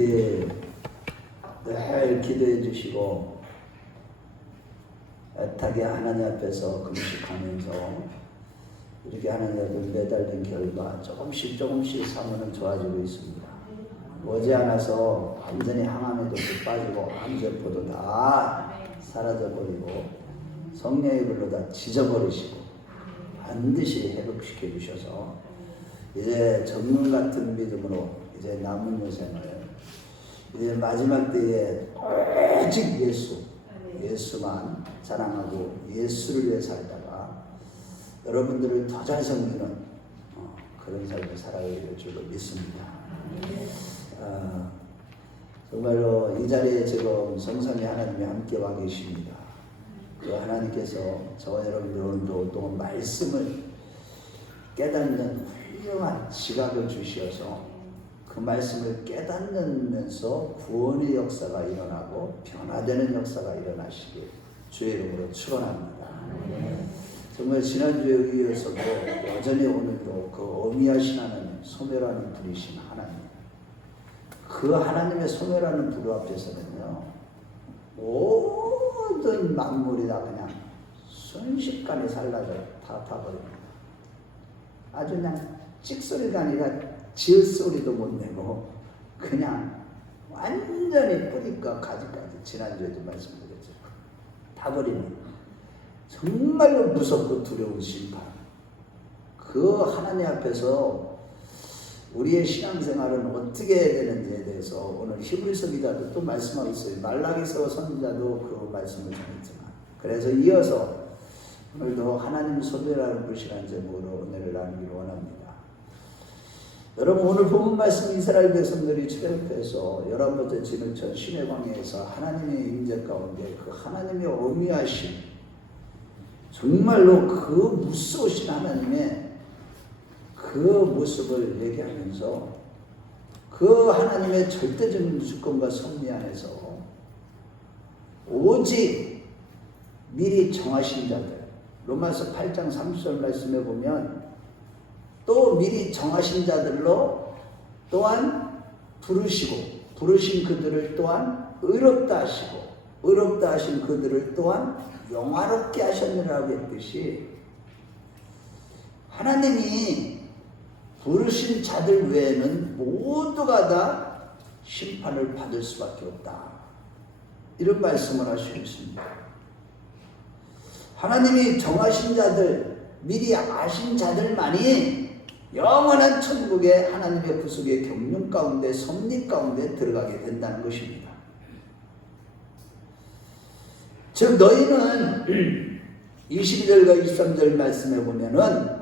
이렇게 늘 기도해 주시고 애타게 하나님 앞에서 금식하면서 이렇게 하나님 앞에 매달린 결과 조금씩 사모는 좋아지고 있습니다. 머지않아서 완전히 항암에도 빠지고 암세포도 다 사라져버리고 성령의 불로 다 지져버리시고 반드시 회복시켜 주셔서 이제 전문 같은 믿음으로 이제 남은 요생을 이제 마지막 때에 오직 예수만 사랑하고 예수를 위해 살다가 여러분들을 더 잘 섬기는 그런 삶을 살아갈 줄로 믿습니다. 정말로 이 자리에 지금 성삼위 하나님이 함께 와 계십니다. 그 하나님께서 저와 여러분들 오늘도 또 말씀을 깨닫는 훌륭한 지각을 주시어서 그 말씀을 깨닫으면서 구원의 역사가 일어나고 변화되는 역사가 일어나시길 주의 이름으로 축원합니다. 정말 지난주에 이어서도 여전히 오늘도 그 어미하신 하나님, 소멸하는 분이신 하나님, 그 하나님의 소멸하는 불 앞에서는요 모든 만물이 다 그냥 순식간에 살라져 다 타버립니다. 아주 그냥 찍소리가 아니라 지읒소리도 못 내고 그냥 완전히 뿌리가 가지까지 지난주에도 말씀드렸죠. 다 버리는 정말로 무섭고 두려운 심판. 그 하나님 앞에서 우리의 신앙생활은 어떻게 해야 되는지에 대해서 오늘 히브리서 기자도 또 말씀하고 있어요. 말라기서 선지자도 그 말씀을 전했지만 그래서 이어서 오늘도 하나님 소멸하는 것이라는 제목으로 은혜를 나누기를 원합니다. 여러분 오늘 본문 말씀 이스라엘 백성들이 출애굽해서 11번째 진흙천 시내 광야에서 하나님의 임재 가운데 그 하나님의 어미하신 정말로 그 무서우신 하나님의 그 모습을 얘기하면서 그 하나님의 절대적인 주권과 섭리 안에서 오직 미리 정하신 자들 로마서 8장 30절 말씀에 보면 또 미리 정하신 자들로 또한 부르신 그들을 또한 의롭다 하시고 의롭다 하신 그들을 또한 영화롭게 하셨느라고 했듯이 하나님이 부르신 자들 외에는 모두가 다 심판을 받을 수밖에 없다. 이런 말씀을 하시고 있습니다. 하나님이 정하신 자들, 미리 아신 자들만이 영원한 천국의 하나님의 구속의 경륜 가운데 섭리 가운데 들어가게 된다는 것입니다. 즉 너희는 22절과 23절 말씀에 보면은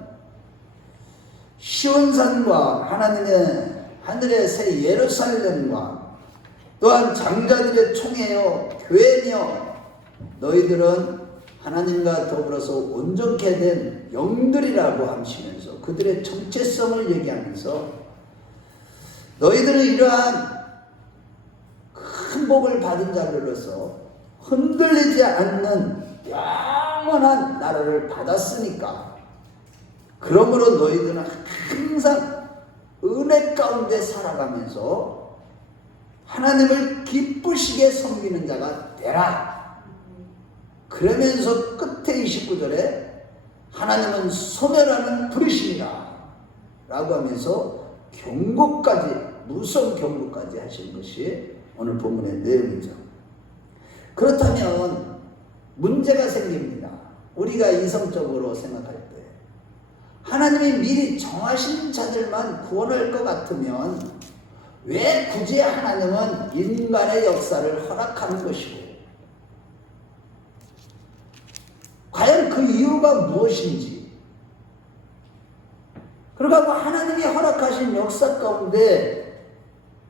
시온산과 하나님의 하늘의 새 예루살렘과 또한 장자들의 총회여 교회며 너희들은 하나님과 더불어서 온전케 된 영들이라고 하시면서 그들의 정체성을 얘기하면서 너희들은 이러한 큰 복을 받은 자들로서 흔들리지 않는 영원한 나라를 받았으니까 그러므로 너희들은 항상 은혜 가운데 살아가면서 하나님을 기쁘시게 섬기는 자가 되라. 그러면서 끝에 29절에 하나님은 소멸하는 불이시니라 라고 하면서 경고까지 무서운 경고까지 하신 것이 오늘 본문의 내용이죠. 그렇다면 문제가 생깁니다. 우리가 이성적으로 생각할 때 하나님이 미리 정하신 자들만 구원할 것 같으면 왜 굳이 하나님은 인간의 역사를 허락하는 것이고 과연 그 이유가 무엇인지 그리고 하나님이 허락하신 역사 가운데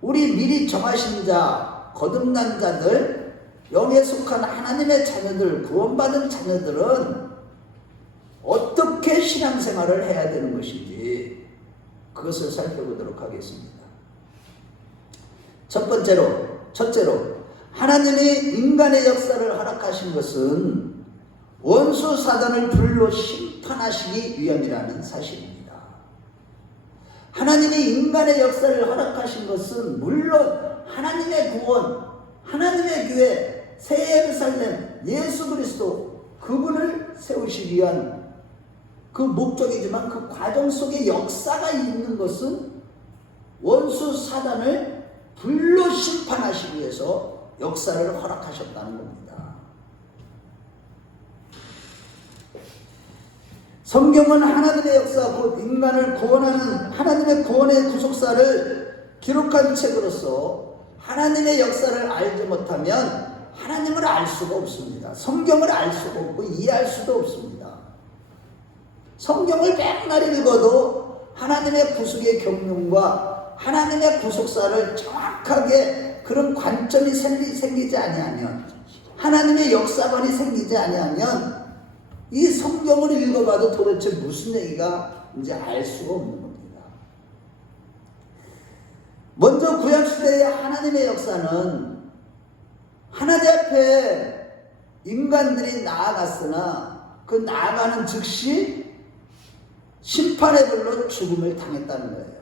우리 미리 정하신 자, 거듭난 자들, 영에 속한 하나님의 자녀들, 구원받은 자녀들은 어떻게 신앙생활을 해야 되는 것인지 그것을 살펴보도록 하겠습니다. 첫째로 하나님이 인간의 역사를 허락하신 것은 원수 사단을 불로 심판하시기 위함이라는 사실입니다. 하나님이 인간의 역사를 허락하신 것은 물론 하나님의 구원, 하나님의 교회, 새 예루살렘, 예수 그리스도 그분을 세우시기 위한 그 목적이지만 그 과정 속에 역사가 있는 것은 원수 사단을 불로 심판하시기 위해서 역사를 허락하셨다는 겁니다. 성경은 하나님의 역사, 곧 인간을 구원하는 하나님의 구원의 구속사를 기록한 책으로서 하나님의 역사를 알지 못하면 하나님을 알 수가 없습니다. 성경을 알 수가 없고 이해할 수도 없습니다. 성경을 맨날 읽어도 하나님의 구속의 경륜과 하나님의 구속사를 정확하게 그런 관점이 생기지 아니하면, 하나님의 역사관이 생기지 아니하면 이 성경을 읽어봐도 도대체 무슨 얘기가 이제 알 수가 없는 겁니다. 먼저 구약시대의 하나님의 역사는 하나님 앞에 인간들이 나아갔으나 그 나아가는 즉시 심판의 불로 죽음을 당했다는 거예요.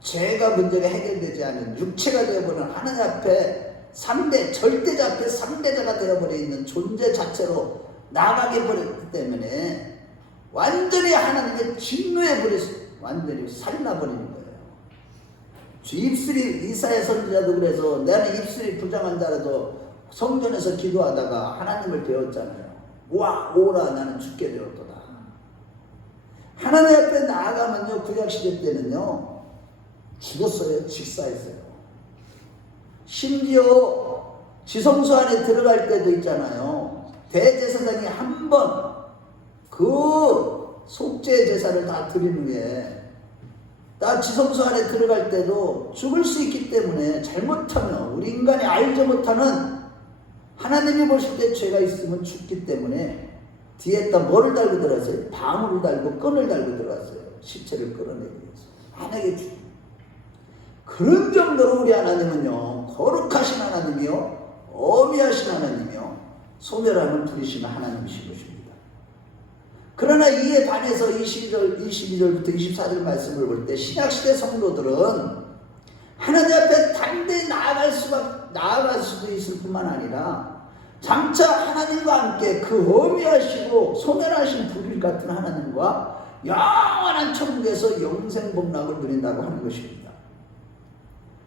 죄가 문제가 해결되지 않은 육체가 되어버린 하나님 앞에 절대자 앞에 상대자가 되어버려 있는 존재 자체로 나가게 버렸기 때문에 완전히 하나님의 진노에 완전히 살라버리는 거예요. 입술이, 이사야 선지자도 그래서 나는 입술이 부정한 자라도 성전에서 기도하다가 하나님을 배웠잖아요. 오라 나는 죽게 되었도다. 하나님 앞에 나아가면요, 구약시대 때는요 죽었어요. 직사했어요. 심지어 지성소 안에 들어갈 때도 있잖아요. 대제사장이 한 번 그 속죄 제사를 다 드린 후에 나 지성소 안에 들어갈 때도 죽을 수 있기 때문에, 잘못하면 우리 인간이 알지 못하는, 하나님이 보실 때 죄가 있으면 죽기 때문에 뒤에다 뭐를 달고 들어갔어요? 방울을 달고 끈을 달고 들어갔어요. 시체를 끌어내기 위해서. 만약에 그런 정도로 우리 하나님은요 거룩하신 하나님이요 어미하신 하나님이요 소멸하는 불이신 하나님이신 것입니다. 그러나 이에 반해서 22절부터 24절 말씀을 볼 때 신약시대 성도들은 하나님 앞에 담대히 나아갈 수도 있을 뿐만 아니라 장차 하나님과 함께 그 어미하시고 소멸하신 불일 같은 하나님과 영원한 천국에서 영생 복락을 누린다고 하는 것입니다.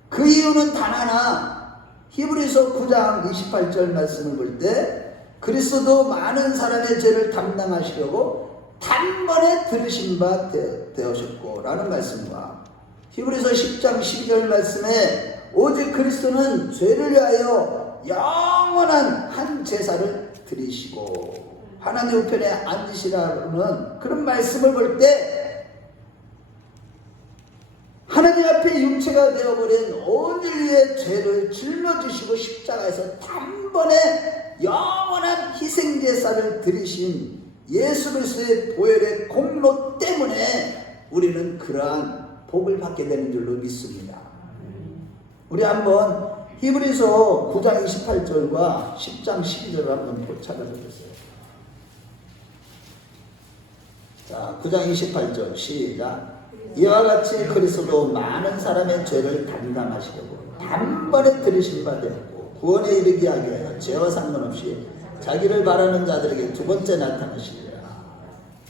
그 이유는 단 하나, 히브리서 9장 28절 말씀을 볼 때 그리스도도 많은 사람의 죄를 담당하시려고 단번에 들으신 바 되었고 라는 말씀과 히브리서 10장 12절 말씀에 오직 그리스도는 죄를 위하여 영원한 한 제사를 드리시고 하나님 우편에 앉으시라는 그런 말씀을 볼 때 하나님 앞에 육체가 되어버린 온 인류의 죄를 짊어지시고 십자가에서 단번에 영원한 희생제사를 드리신 예수 그리스도의 보혈의 공로 때문에 우리는 그러한 복을 받게 되는 줄로 믿습니다. 우리 한번 히브리서 9장 28절과 10장 12절을 한번 찾아보겠어요. 자, 9장 28절 시작. 이와 같이 그리스도도 많은 사람의 죄를 담당하시려고 단번에 들으신 바 되었고 구원에 이르게 하기 위하여 죄와 상관없이 자기를 바라는 자들에게 두 번째 나타나시리라.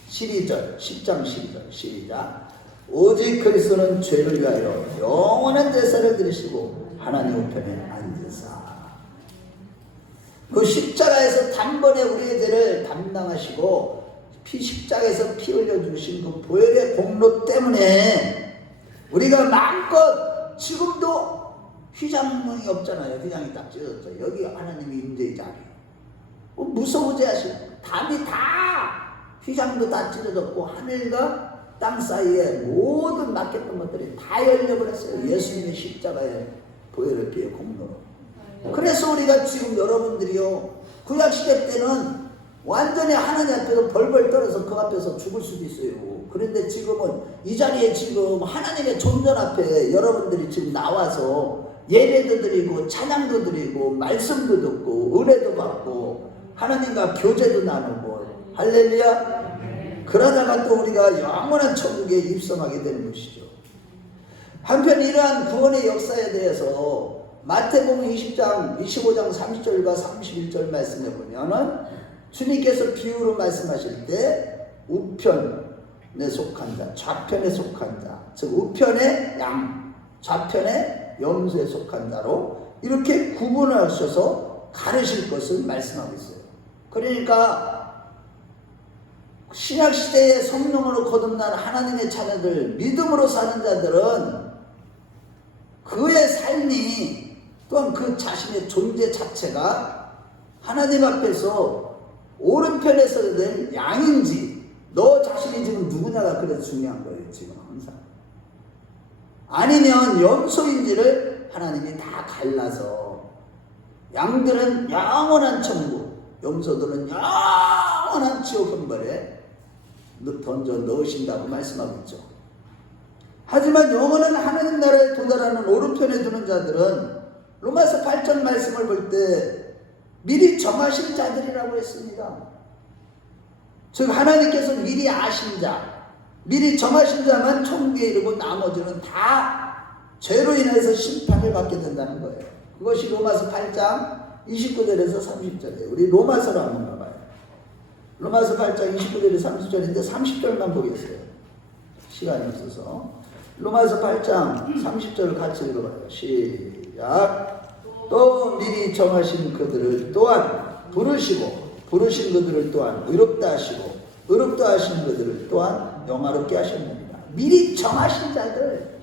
12절 10장 12절 시작. 오직 그리스도는 죄를 위하여 영원한 제사를 드리시고 하나님 우편에 앉으사. 그 십자가에서 단번에 우리의 죄를 담당하시고 십자가에서 피 흘려주신 그 보혈의 공로 때문에 우리가 마음껏, 지금도 휘장이 없잖아요. 휘장이 딱 찢어졌죠. 여기 하나님이 임재의 자리. 무서우지 하시고 담이 다, 휘장도 다 찢어졌고 하늘과 땅 사이에 모든 막혔던 것들이 다 열려버렸어요. 예수님의 십자가의 보혈의 피의 공로로. 그래서 우리가 지금 여러분들이요 구약시대 때는 완전히 하나님 앞에서 벌벌 떨어서 그 앞에서 죽을 수도 있어요. 그런데 지금은 이 자리에 지금 하나님의 존전 앞에 여러분들이 지금 나와서 예배도 드리고 찬양도 드리고 말씀도 듣고 은혜도 받고 하나님과 교제도 나누고 할렐루야. 그러다가 또 우리가 영원한 천국에 입성하게 되는 것이죠. 한편 이러한 구원의 역사에 대해서 마태복음 20장 25장 30절과 31절 말씀해 보면은 주님께서 비유로 말씀하실 때 우편에 속한 자, 좌편에 속한 자, 즉 우편의 양, 좌편의 염소에 속한 자로 이렇게 구분하셔서 가르실 것을 말씀하고 있어요. 그러니까 신약시대에 성령으로 거듭난 하나님의 자녀들, 믿음으로 사는 자들은 그의 삶이 또한 그 자신의 존재 자체가 하나님 앞에서 오른편에 서야 될 양인지, 너 자신이 지금 누구냐가 그래서 중요한 거예요. 지금 항상. 아니면 염소인지를 하나님이 다 갈라서 양들은 영원한 천국, 염소들은 영원한 지옥 형벌에 던져 넣으신다고 말씀하고 있죠. 하지만 영원한 하나님 나라에 도달하는 오른편에 두는 자들은 로마서 8장 말씀을 볼 때 미리 정하신 자들이라고 했습니다. 즉 하나님께서 미리 아신 자, 미리 정하신 자만 천국에 이르고 나머지는 다 죄로 인해서 심판을 받게 된다는 거예요. 그것이 로마서 8장 29절에서 30절이에요. 우리 로마서로 한번 가봐요. 로마서 8장 29절에서 30절인데 30절만 보겠어요. 시간이 없어서. 로마서 8장 30절을 같이 읽어봐요. 시작. 또 미리 정하신 그들을 또한 부르신 그들을 또한 의롭다 하시고 의롭다 하신 그들을 또한 영화롭게 하셨느니라. 미리 정하신 자들,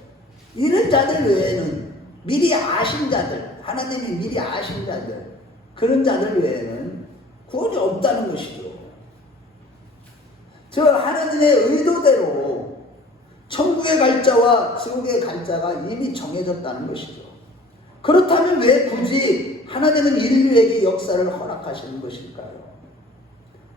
이런 자들 외에는, 미리 아신 자들, 하나님이 미리 아신 자들, 그런 자들 외에는 구원이 없다는 것이죠. 저 하나님의 의도대로 천국에 갈 자와 지옥에 갈 자가 이미 정해졌다는 것이죠. 그렇다면 왜 굳이 하나님은 인류에게 역사를 허락하시는 것일까요?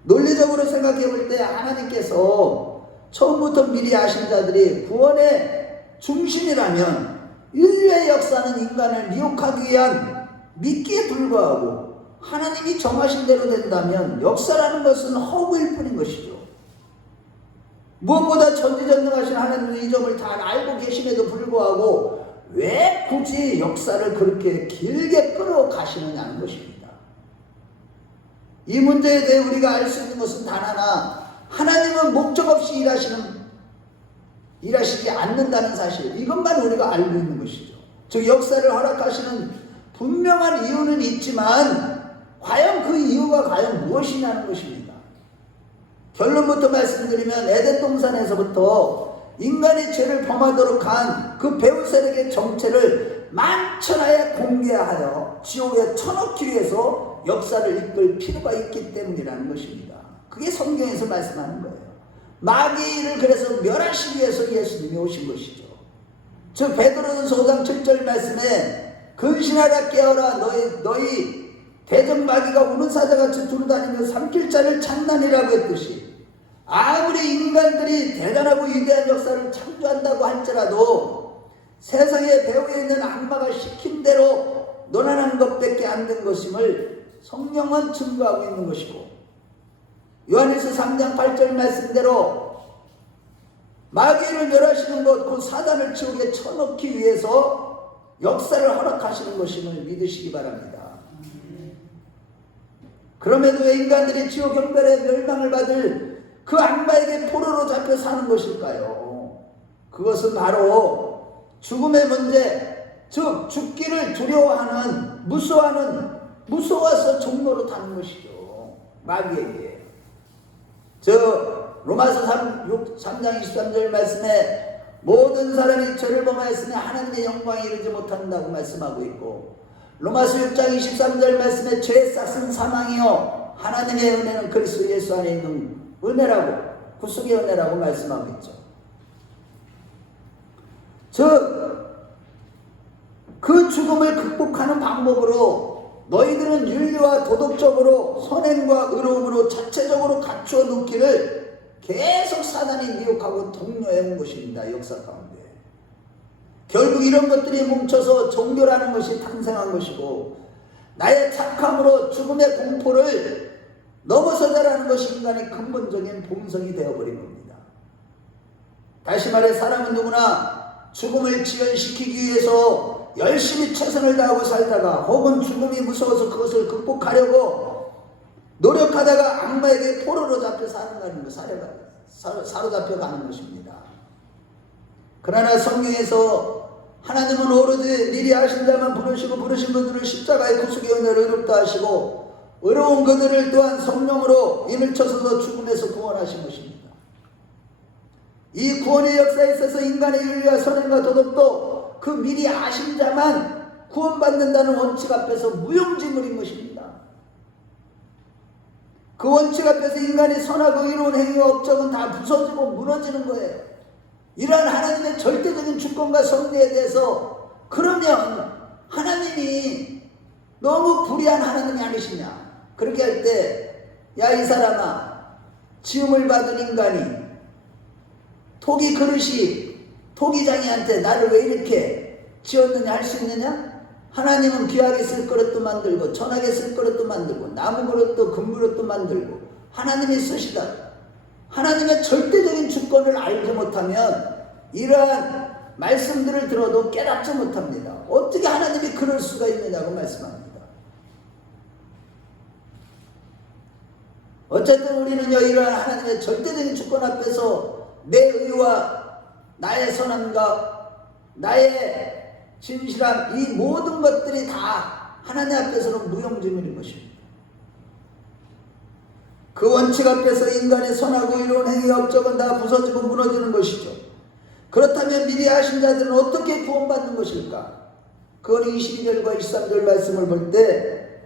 논리적으로 생각해 볼 때 하나님께서 처음부터 미리 아신 자들이 구원의 중심이라면 인류의 역사는 인간을 미혹하기 위한 미끼에 불과하고 하나님이 정하신 대로 된다면 역사라는 것은 허구일 뿐인 것이죠. 무엇보다 전지전능하신 하나님은 이 점을 잘 알고 계심에도 불구하고 왜 굳이 역사를 그렇게 길게 끌어가시느냐는 것입니다. 이 문제에 대해 우리가 알 수 있는 것은 단 하나, 하나님은 목적 없이 일하시지 않는다는 사실, 이것만 우리가 알고 있는 것이죠. 즉 역사를 허락하시는 분명한 이유는 있지만 과연 그 이유가 과연 무엇이냐는 것입니다. 결론부터 말씀드리면 에덴 동산에서부터 인간이 죄를 범하도록 한 그 배후 세력의 정체를 만천하에 공개하여 지옥에 쳐넣기 위해서 역사를 이끌 필요가 있기 때문이라는 것입니다. 그게 성경에서 말씀하는 거예요. 마귀를 그래서 멸하시기 위해서 예수님이 오신 것이죠. 즉 베드로전서 5장 7절 말씀에 근신하라 깨어라 너희 대적 마귀가 우는 사자같이 두루다니며 삼킬 자를 장난이라고 했듯이 아무리 인간들이 대단하고 위대한 역사를 창조한다고 할지라도 세상의 배후에 있는 악마가 시킨 대로 논하는 것밖에 안 된 것임을 성령은 증거하고 있는 것이고, 요한일서 3장 8절 말씀대로 마귀를 멸하시는 것, 그 사단을 지옥에 쳐넣기 위해서 역사를 허락하시는 것임을 믿으시기 바랍니다. 그럼에도 왜 인간들이 지옥 형벌의 멸망을 받을 그 악마에게 포로로 잡혀 사는 것일까요? 그것은 바로 죽음의 문제, 즉 죽기를 두려워하는, 무서워서 종로로 타는 것이죠. 마귀에게. 로마서 3장 23절 말씀에 모든 사람이 죄를 범하였으니 하나님의 영광에 이르지 못한다고 말씀하고 있고, 로마서 6장 23절 말씀에 죄의 싹은 사망이요 하나님의 은혜는 그리스도 예수 안에 있는 은혜라고, 구속의 은혜라고 말씀하고 있죠. 그 죽음을 극복하는 방법으로 너희들은 윤리와 도덕적으로 선행과 의로움으로 자체적으로 갖추어 놓기를 계속 사단이 미혹하고 독려해 온 것입니다. 역사 가운데. 결국 이런 것들이 뭉쳐서 종교라는 것이 탄생한 것이고, 나의 착함으로 죽음의 공포를 넘어서자라는 것이 인간의 근본적인 본성이 되어버린 겁니다. 다시 말해 사람은 누구나 죽음을 지연시키기 위해서 열심히 최선을 다하고 살다가 혹은 죽음이 무서워서 그것을 극복하려고 노력하다가 악마에게 포로로 잡혀 사는 거, 사로잡혀가는 것입니다. 그러나 성경에서 하나님은 오로지 미리 하신 자만 부르시고 부르신 그들을 십자가의 구속의 은혜를 의롭다 하시고 의로운 그들을 또한 성령으로 인을 쳐서도 죽음에서 구원하신 것입니다. 이 구원의 역사에 있어서 인간의 윤리와 선행과 도덕도 그 미리 아신 자만 구원받는다는 원칙 앞에서 무용지물인 것입니다. 그 원칙 앞에서 인간의 선하고 의로운 행위와 업적은 다 부서지고 무너지는 거예요. 이러한 하나님의 절대적인 주권과 섭리에 대해서 그러면 하나님이 너무 불의한 하나님이 아니시냐. 그렇게 할 때 야 이 사람아, 지음을 받은 인간이 토기 그릇이 토기장이한테 나를 왜 이렇게 지었느냐 할 수 있느냐? 하나님은 귀하게 쓸 그릇도 만들고 천하게 쓸 그릇도 만들고 나무 그릇도 금 그릇도 만들고 하나님이 쓰시다. 하나님의 절대적인 주권을 알지 못하면 이러한 말씀들을 들어도 깨닫지 못합니다. 어떻게 하나님이 그럴 수가 있느냐고 말씀합니다. 어쨌든 우리는요, 이러한 하나님의 절대적인 주권 앞에서 내 의와 나의 선함과 나의 진실함, 이 모든 것들이 다 하나님 앞에서는 무용지물인 것입니다. 그 원칙 앞에서 인간의 선하고 이로운 행위와 업적은 다 부서지고 무너지는 것이죠. 그렇다면 미리 하신 자들은 어떻게 구원받는 것일까? 그건 22절과 23절 말씀을 볼 때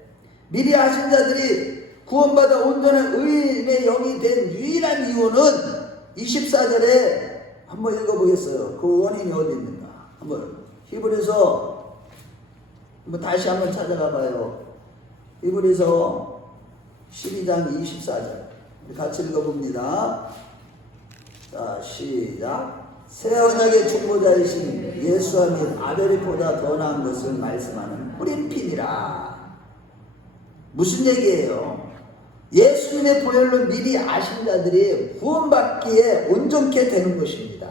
미리 하신 자들이 구원받아 온전한 의인의 영이 된 유일한 이유는 24절에 한번 읽어보겠어요. 그 원인이 어디 있는가? 한번 히브리서 한번 다시 한번 찾아가 봐요. 히브리서 12장 24절 같이 읽어봅니다. 자, 시작. 새 언약의 중보자이신 예수와 및 아벨보다 더 나은 것을 말씀하는 뿌림핀이라. 무슨 얘기예요? 예수님의 보혈로 미리 아신 자들이 구원받기에 온전케 되는 것입니다.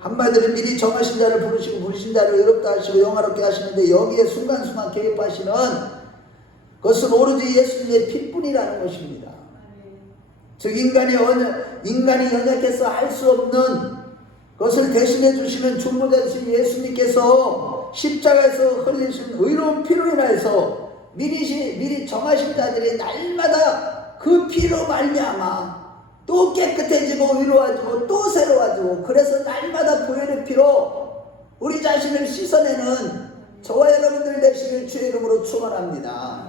한마디로 미리 정하신 자를 부르시고 부르신 자를 의롭다 하시고 영화롭게 하시는데 여기에 순간순간 개입하시는 그것은 오로지 예수님의 피뿐이라는 것입니다. 즉 인간이 연약해서 할 수 없는 그것을 대신해 주시는 중보자이신 예수님께서 십자가에서 흘리신 의로운 피로 인하여서 미리 정하신 자들이 날마다 그 피로 말미암아 또 깨끗해지고 위로와지고 또 새로워지고 그래서 날마다 보혈의 피로 우리 자신을 씻어내는 저와 여러분들 되시길 주의 이름으로 축원합니다.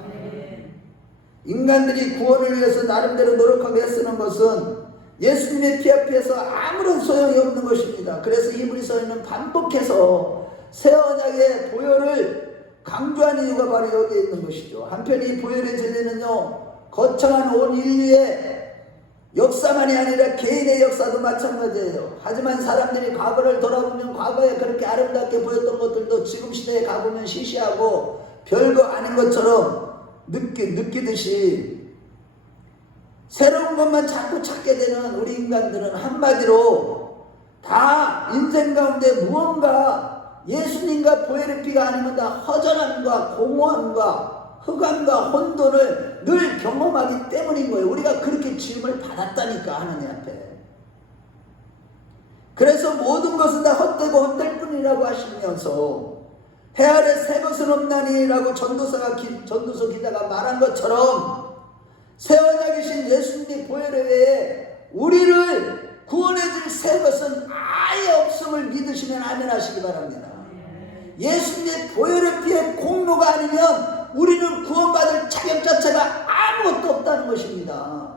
인간들이 구원을 위해서 나름대로 노력하게 애쓰는 것은 예수님의 피 앞에서 아무런 소용이 없는 것입니다. 그래서 히브리서에는 반복해서 새 언약의 보혈을 강조하는 이유가 바로 여기에 있는 것이죠. 한편 이 보혈의 진리는요, 거창한 온 인류의 역사만이 아니라 개인의 역사도 마찬가지예요. 하지만 사람들이 과거를 돌아보면 과거에 그렇게 아름답게 보였던 것들도 지금 시대에 가보면 시시하고 별거 아닌 것처럼 느끼듯이 새로운 것만 자꾸 찾게 되는 우리 인간들은 한마디로 다 인생 가운데 무언가 예수님과 보혈의 피가 아니면 다 허전함과 공허함과 흑암과 혼돈을 늘 경험하기 때문인 거예요. 우리가 그렇게 지음을 받았다니까 하나님 앞에. 그래서 모든 것은 다 헛되고 헛될 뿐이라고 하시면서 해 아래 새 것은 없나니라고 전도서 기자가 말한 것처럼 새 언약이신 예수님의 보혈에 외에 우리를 구원해줄 새 것은 아예 없음을 믿으시면 아멘 하시기 바랍니다. 예수님의 보혈의 피의 공로가 아니면 우리는 구원받을 자격 자체가 아무것도 없다는 것입니다.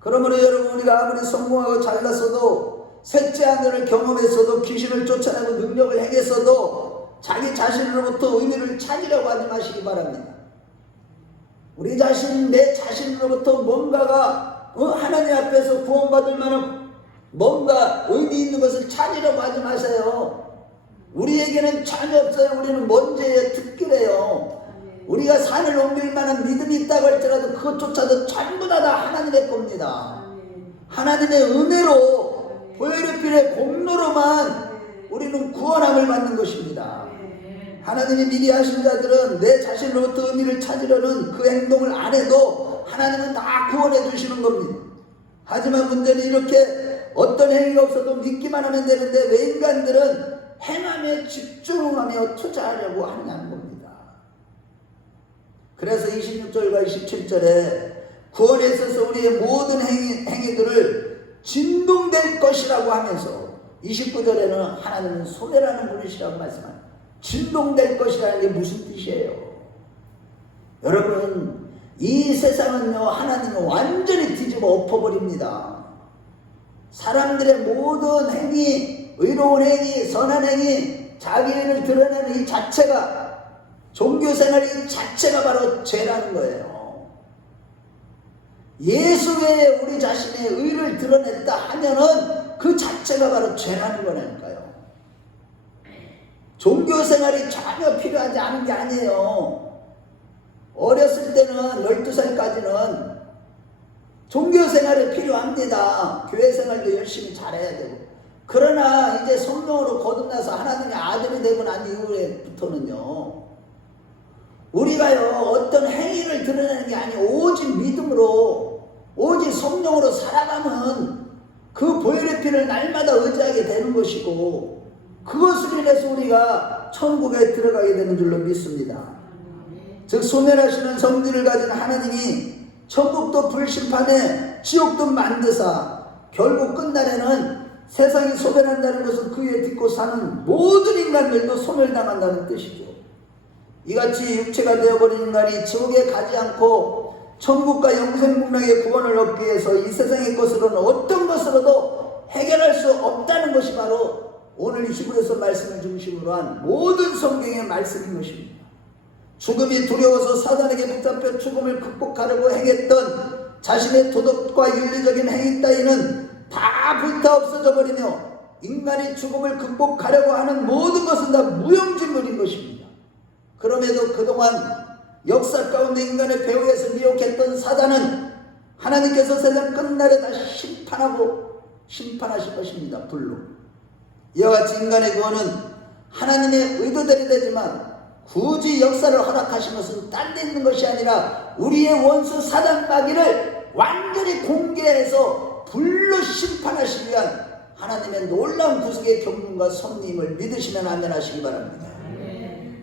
그러므로 여러분, 우리가 아무리 성공하고 잘났어도 셋째 하늘을 경험했어도 귀신을 쫓아내고 능력을 행했어도 자기 자신으로부터 의미를 찾으려고 하지 마시기 바랍니다. 우리 자신, 내 자신으로부터 뭔가가 하나님 앞에서 구원받을 만한 뭔가 의미 있는 것을 찾으려고 하지 마세요. 우리에게는 전혀 없어요. 우리는 먼지에 특기래요. 우리가 산을 옮길 만한 믿음이 있다고 할지라도 그것조차도 전부 다 하나님의 겁니다. 하나님의 은혜로 보혈의 공로로만 우리는 구원함을 받는 것입니다. 하나님이 미리 하신 자들은 내 자신으로부터 의미를 찾으려는 그 행동을 안 해도 하나님은 다 구원해 주시는 겁니다. 하지만 문제는 이렇게 어떤 행위가 없어도 믿기만 하면 되는데 왜 인간들은 행함에 집중하며 투자하려고 하냐는 겁니다. 그래서 26절과 27절에 구원에 있어서 우리의 모든 행위들을 진동될 것이라고 하면서 29절에는 하나님은 소멸하는 분이시라고 말씀합니다. 진동될 것이라는 게 무슨 뜻이에요? 여러분, 이 세상은요, 하나님은 완전히 뒤집어 엎어버립니다. 사람들의 모든 행위, 의로운 행위, 선한 행위, 자기를 드러내는 이 자체가, 종교생활 이 자체가 바로 죄라는 거예요. 예수 외에 우리 자신의 의를 드러냈다 하면은 그 자체가 바로 죄라는 거라니까요. 종교생활이 전혀 필요하지 않은 게 아니에요. 어렸을 때는 12살까지는 종교생활이 필요합니다. 교회생활도 열심히 잘해야 되고. 그러나 이제 성령으로 거듭나서 하나님의 아들이 되고 난 이후부터는요, 우리가요 어떤 행위를 드러내는 게 아니고 오직 믿음으로, 오직 성령으로 살아가면 그 보혈의 피를 날마다 의지하게 되는 것이고, 그것을 인해서 우리가 천국에 들어가게 되는 줄로 믿습니다. 즉 소멸하시는 성질을 가진 하나님이 천국도 불심판에 지옥도 만드사 결국 끝날에는 세상이 소멸한다는 것은 그 위에 딛고 사는 모든 인간들도 소멸당한다는 뜻이죠. 이같이 육체가 되어버린 인간이 지옥에 가지 않고 천국과 영생문명의 구원을 얻기 위해서 이 세상의 것으로는 어떤 것으로도 해결할 수 없다는 것이 바로 오늘 히브리서 말씀을 중심으로 한 모든 성경의 말씀인 것입니다. 죽음이 두려워서 사단에게 붙잡혀 죽음을 극복하려고 행했던 자신의 도덕과 윤리적인 행위 따위는 다 불타 없어져 버리며 인간이 죽음을 극복하려고 하는 모든 것은 다 무용지물인 것입니다. 그럼에도 그동안 역사 가운데 인간의 배후에서 미혹했던 사단은 하나님께서 세상 끝날에 다시 심판하실 것입니다. 불로. 이와 같이 인간의 구원은 하나님의 의도대로 되지만 굳이 역사를 허락하신 것은 딴 데 있는 것이 아니라 우리의 원수 사단 마귀를 완전히 공개해서 불로 심판하시기 위한 하나님의 놀라운 구속의 경륜과 섭리임을 믿으시면 아멘 하시기 바랍니다.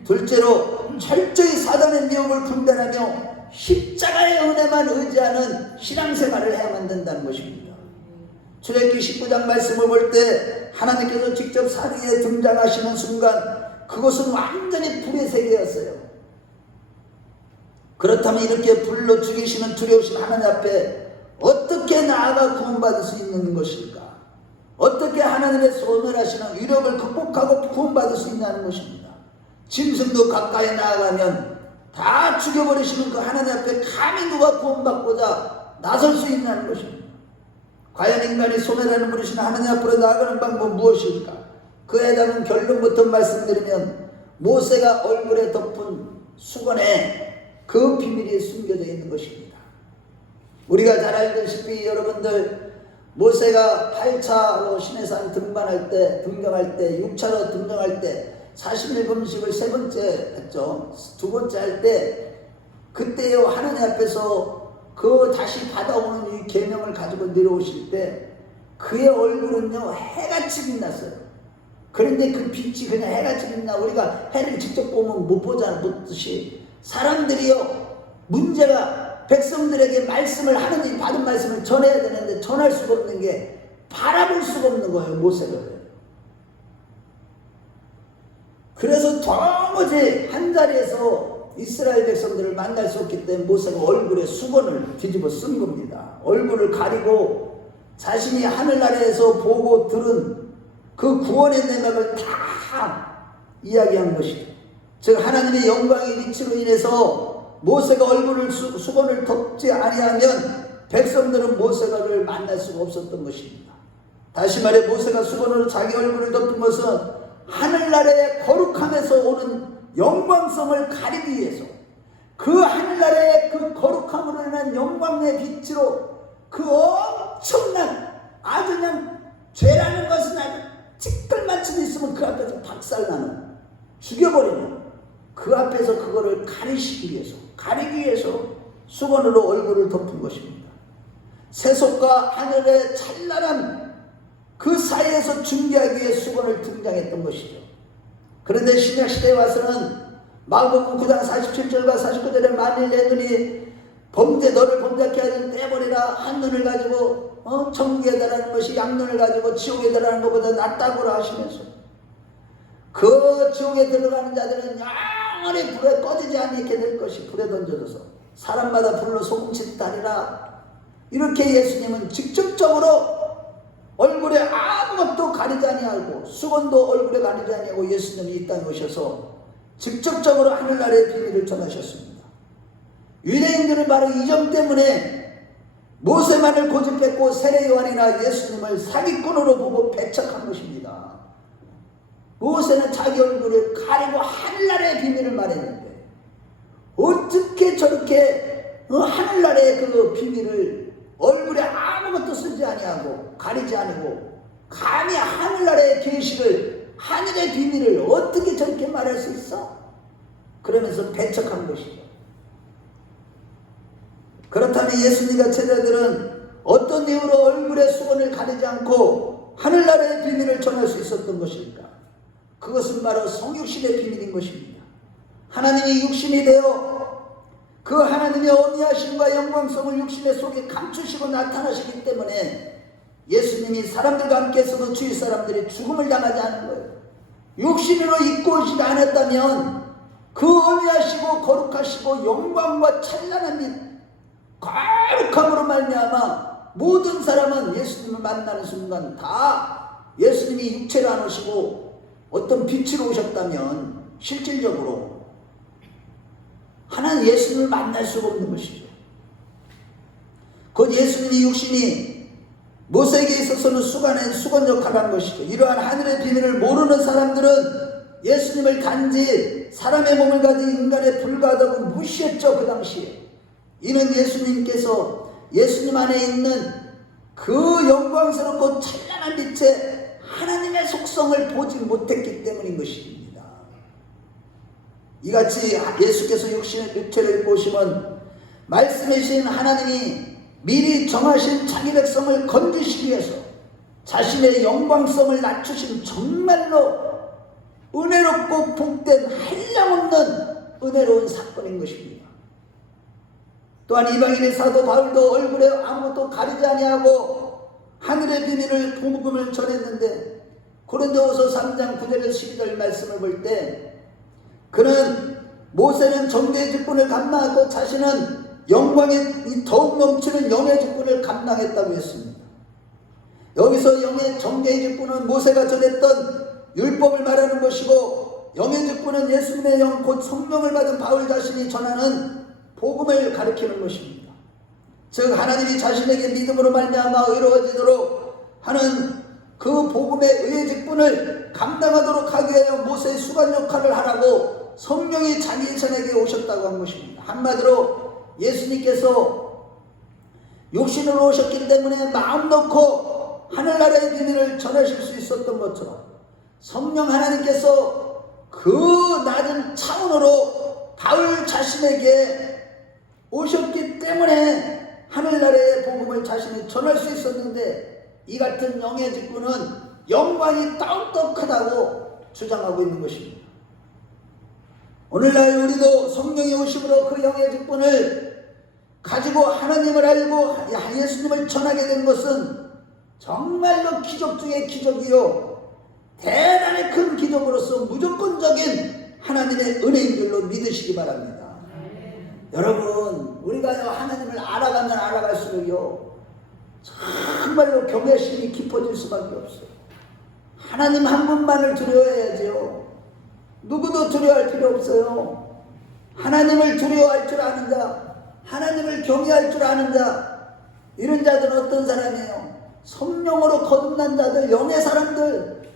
둘째로 철저히 사단의 미혹을 분별하며 십자가의 은혜만 의지하는 신앙생활을 해야만 된다는 것입니다. 출애굽기 19장 말씀을 볼 때 하나님께서 직접 사리에 등장하시는 순간 그것은 완전히 불의 세계였어요. 그렇다면 이렇게 불로 죽이시는 두려우신 하나님 앞에 어떻게 나아가 구원받을 수 있는 것일까? 어떻게 하나님의 소멸하시는 위력을 극복하고 구원받을 수 있냐는 것입니다. 짐승도 가까이 나아가면 다 죽여버리시는 그 하나님 앞에 감히 누가 구원받고자 나설 수 있냐는 것입니다. 과연 인간이 소멸하는 부르시는 하나님 앞으로 나아가는 방법 무엇일까? 그 해답은 결론부터 말씀드리면 모세가 얼굴에 덮은 수건에 그 비밀이 숨겨져 있는 것입니다. 우리가 잘 알다시피 여러분들 모세가 8차로 시내산 등반할 때, 6차로 등정할 때 40일 금식을 세 번째 했죠. 두 번째 할 때 그때요 하나님 앞에서 그 다시 받아오는 이 계명을 가지고 내려오실 때 그의 얼굴은요 해같이 빛났어요. 그런데 그 빛이 그냥 해같이 빛나 우리가 해를 직접 보면 못 보잖아. 듯이 사람들이요 문제가 백성들에게 말씀을 하느님 받은 말씀을 전해야 되는데 전할 수가 없는 게 바라볼 수가 없는 거예요. 모세를. 그래서 도무지 한자리에서 이스라엘 백성들을 만날 수 없기 때문에 모세가 얼굴에 수건을 뒤집어 쓴 겁니다. 얼굴을 가리고 자신이 하늘나라에서 보고 들은 그 구원의 내막을 다 이야기한 것이죠. 즉 하나님의 영광의 빛으로 인해서 모세가 얼굴을 수건을 덮지 아니하면 백성들은 모세가를 만날 수가 없었던 것입니다. 다시 말해 모세가 수건으로 자기 얼굴을 덮은 것은 하늘나라의 거룩함에서 오는 영광성을 가리기 위해서 그 하늘나라의 그 거룩함으로 인한 영광의 빛으로 그 엄청난 아주 그냥 죄라는 것은 아주 티끌만치도 있으면 그 앞에서 박살나는, 죽여버리는, 그 앞에서 그거를 가리기 위해서 수건으로 얼굴을 덮은 것입니다. 세속과 하늘의 찬란한 그 사이에서 중계하기 위해 수건을 등장했던 것이죠. 그런데 신약시대에 와서는 마가복음 9장 47절과 49절에 만일 내 눈이 너를 범죄케 하는 떼버리라, 한 눈을 가지고 천국에 달하는 것이 양눈을 가지고 지옥에 달하는 것보다 낫다고 하시면서 그 지옥에 들어가는 자들은 영원히 불에 꺼지지 않게 될 것이, 불에 던져져서 사람마다 불로 소금치듯 하리라. 이렇게 예수님은 직접적으로 얼굴에 아무것도 가리지 아니하고 수건도 얼굴에 가리지 아니하고 예수님이 이 땅에 오셔서 직접적으로 하늘나라의 비밀을 전하셨습니다. 유대인들은 바로 이 점 때문에 모세만을 고집했고 세례 요한이나 예수님을 사기꾼으로 보고 배척한 것입니다. 모세는 자기 얼굴을 가리고 하늘나라의 비밀을 말했는데 어떻게 저렇게 하늘나라의 그 비밀을 얼굴에 아무것도 쓰지 아니하고 가리지 않고 감히 하늘나라의 계시를, 하늘의 비밀을 어떻게 저렇게 말할 수 있어? 그러면서 배척한 것이죠. 그렇다면 예수님과 제자들은 어떤 이유로 얼굴에 수건을 가리지 않고 하늘나라의 비밀을 전할 수 있었던 것일까? 그것은 바로 성육신의 비밀인 것입니다. 하나님이 육신이 되어 그 하나님의 어미하심과 영광성을 육신의 속에 감추시고 나타나시기 때문에 예수님이 사람들과 함께서도 주위 사람들이 죽음을 당하지 않은 거예요. 육신으로 입고 오시지 않았다면 그 어미하시고 거룩하시고 영광과 찬란한 빛, 거룩함으로 말미암아 모든 사람은 예수님을 만나는 순간 다 예수님이 육체로 안 오시고 어떤 빛으로 오셨다면 실질적으로 하나는 예수님을 만날 수가 없는 것이죠. 곧 예수님이 육신이 모세에게 있어서는 수건 역할을 한 것이죠. 이러한 하늘의 비밀을 모르는 사람들은 예수님을 단지 사람의 몸을 가진 인간에 불과하다고 무시했죠. 그 당시에. 이는 예수님께서 예수님 안에 있는 그 영광스럽고 찬란한 빛에 하나님의 속성을 보지 못했기 때문인 것입니다. 이같이 예수께서 육체를 입고 오시면 말씀이신 하나님이 미리 정하신 자기 백성을 건지시기 위해서 자신의 영광성을 낮추신 정말로 은혜롭고 복된 한량없는 은혜로운 사건인 것입니다. 또한 이방인의 사도 바울도 얼굴에 아무것도 가리지 아니하고 하늘의 비밀을 복음을 전했는데 고린도후서 3장 9절에서 12절 말씀을 볼 때 그는 모세는 정죄의 직분을 감당하고 자신은 영광의 더욱 넘치는 영의 직분을 감당했다고 했습니다. 여기서 정죄의 직분은 모세가 전했던 율법을 말하는 것이고 영의 직분은 예수님의 영 곧 성령을 받은 바울 자신이 전하는 복음을 가리키는 것입니다. 즉 하나님이 자신에게 믿음으로 말미암아 의로워지도록 하는 그 복음의 의의 직분을 감당하도록 하기 위하여 모세의 수관 역할을 하라고 성령이 자기 자신에게 오셨다고 한 것입니다. 한마디로 예수님께서 육신으로 오셨기 때문에 마음 놓고 하늘나라의 비밀을 전하실 수 있었던 것처럼 성령 하나님께서 그 낮은 차원으로 바울 자신에게 오셨기 때문에 하늘나라의 복음을 자신이 전할 수 있었는데 이 같은 영의 직분은 영광이 더욱더 크다고 주장하고 있는 것입니다. 오늘날 우리도 성령이 오심으로 그 영의 직분을 가지고 하나님을 알고 예수님을 전하게 된 것은 정말로 기적 중의 기적이요 대단히 큰 기적으로서 무조건적인 하나님의 은혜인 줄로 믿으시기 바랍니다. 여러분 우리가 하나님을 알아가면 알아갈수록요 정말로 경외심이 깊어질 수밖에 없어요. 하나님 한 분만을 두려워해야죠. 누구도 두려워할 필요 없어요. 하나님을 두려워할 줄 아는 자, 하나님을 경외할 줄 아는 자, 이런 자들은 어떤 사람이에요? 성령으로 거듭난 자들, 영의 사람들,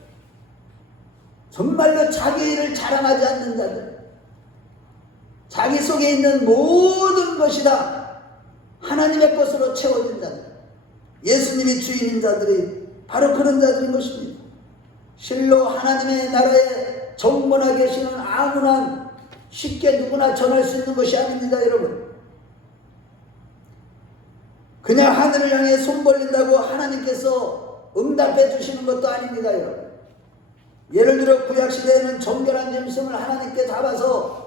정말로 자기 일을 자랑하지 않는 자들, 자기 속에 있는 모든 것이 다 하나님의 것으로 채워진 자들, 예수님이 주인인 자들이 바로 그런 자들인 것입니다. 실로 하나님의 나라에 정번하 계시는 아무나 쉽게 누구나 전할 수 있는 것이 아닙니다, 여러분. 그냥 하늘을 향해 손 벌린다고 하나님께서 응답해 주시는 것도 아닙니다, 여러분. 예를 들어 구약시대에는 정결한 짐승을 하나님께 잡아서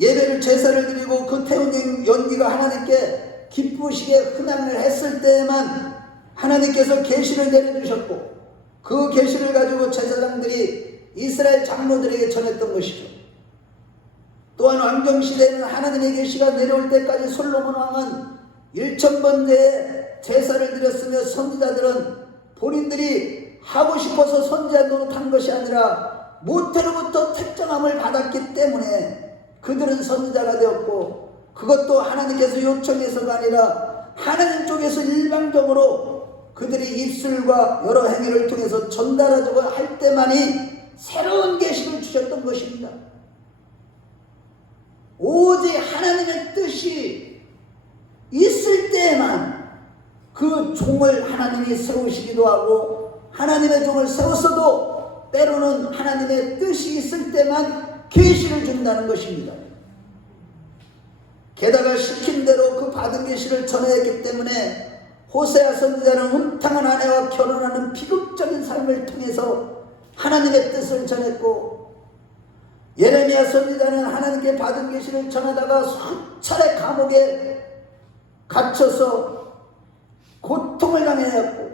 예배를 제사를 드리고 그 태운 연기가 하나님께 기쁘시게 흔함을 했을 때에만 하나님께서 계시를 내려주셨고, 그 계시를 가지고 제사장들이 이스라엘 장로들에게 전했던 것이죠. 또한 왕정시대에는 하나님의 계시가 내려올 때까지 솔로몬 왕은 1000번대의 제사를 드렸으며 선지자들은 본인들이 하고 싶어서 선지자 노릇한 것이 아니라 모태로부터 택정함을 받았기 때문에 그들은 선지자가 되었고, 그것도 하나님께서 요청해서가 아니라 하나님 쪽에서 일방적으로 그들이 입술과 여러 행위를 통해서 전달하자고 할 때만이 새로운 계시를 주셨던 것입니다. 오직 하나님의 뜻이 있을 때에만 그 종을 하나님이 세우시기도 하고, 하나님의 종을 세웠어도 때로는 하나님의 뜻이 있을 때만 계시를 준다는 것입니다. 게다가 시킨 대로 그 받은 계시를 전해야 했기 때문에 호세아 선지자는 음탕한 아내와 결혼하는 비극적인 삶을 통해서 하나님의 뜻을 전했고, 예레미야 선지자는 하나님께 받은 계시를 전하다가 수차례 감옥에 갇혀서 고통을 당했고,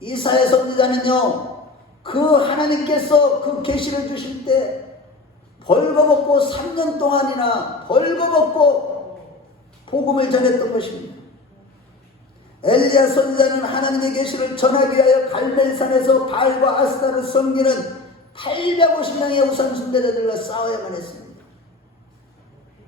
이사야 선지자는요, 그 하나님께서 그 계시를 주실 때 벌거벗고 3년 동안이나 벌거벗고 복음을 전했던 것입니다. 엘리야 선지자는 하나님의 계시를 전하기 위하여 갈멜산에서 바알과 아스타를 섬기는 850명의 우상 숭배자들과 싸워야만 했습니다.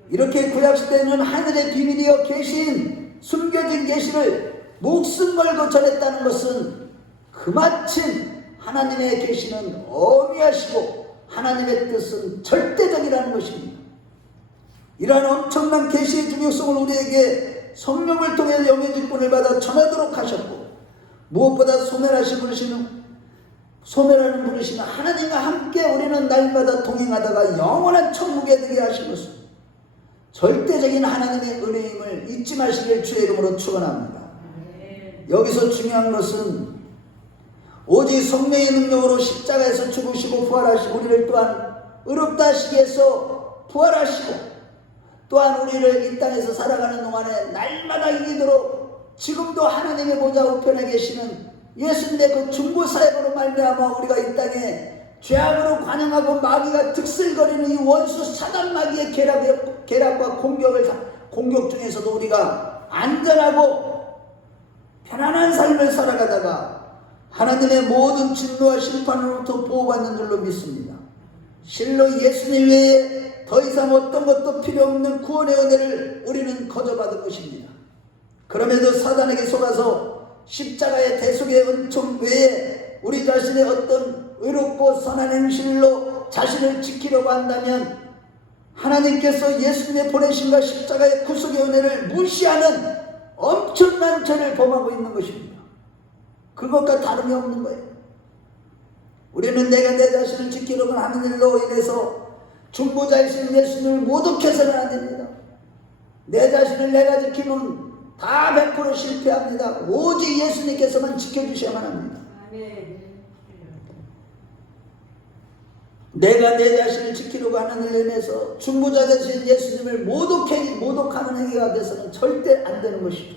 이렇게 구약시대에는 하늘의 비밀이여 계신 숨겨진 계시를 목숨 걸고 전했다는 것은 그마침 하나님의 계시는 어미하시고 하나님의 뜻은 절대적이라는 것입니다. 이러한 엄청난 계시의 중요성을 우리에게 성령을 통해 영의 직분을 받아 전하도록 하셨고, 무엇보다 소멸하는 부르시는 하나님과 함께 우리는 날마다 동행하다가 영원한 천국에 들게 하신 것은 절대적인 하나님의 은혜임을 잊지 마시길 주의 이름으로 축원합니다. 여기서 중요한 것은 오직 성령의 능력으로 십자가에서 죽으시고 부활하시고 우리를 또한 의롭다 하시기 위해서 부활하시고, 또한 우리를 이 땅에서 살아가는 동안에 날마다 이기도록 지금도 하나님의 보좌 우편에 계시는 예수님의 그 중보사역으로 말미암아 우리가 이 땅에 죄악으로 관영하고 마귀가 득슬거리는 이 원수 사단 마귀의 계략과 공격 중에서도 우리가 안전하고 편안한 삶을 살아가다가 하나님의 모든 진노와 심판으로부터 보호받는 줄로 믿습니다. 실로 예수님 외에 더 이상 어떤 것도 필요 없는 구원의 은혜를 우리는 거저받은 것입니다. 그럼에도 사단에게 속아서 십자가의 대속의 은총 외에 우리 자신의 어떤 의롭고 선한 행실로 자신을 지키려고 한다면 하나님께서 예수님의 보내심과 십자가의 구속의 은혜를 무시하는 엄청난 죄를 범하고 있는 것입니다. 그것과 다름이 없는 거예요. 우리는 내가 내 자신을 지키려고 하는 일로 인해서 중보자이신 예수님을 모독해서는 안 됩니다. 내 자신을 내가 지키면 다 100% 실패합니다. 오직 예수님께서만 지켜주셔야만 합니다. 내가 내 자신을 지키려고 하는 일에 인해서 중보자 되신 예수님을 모독하는 행위가 돼서는 절대 안 되는 것이죠.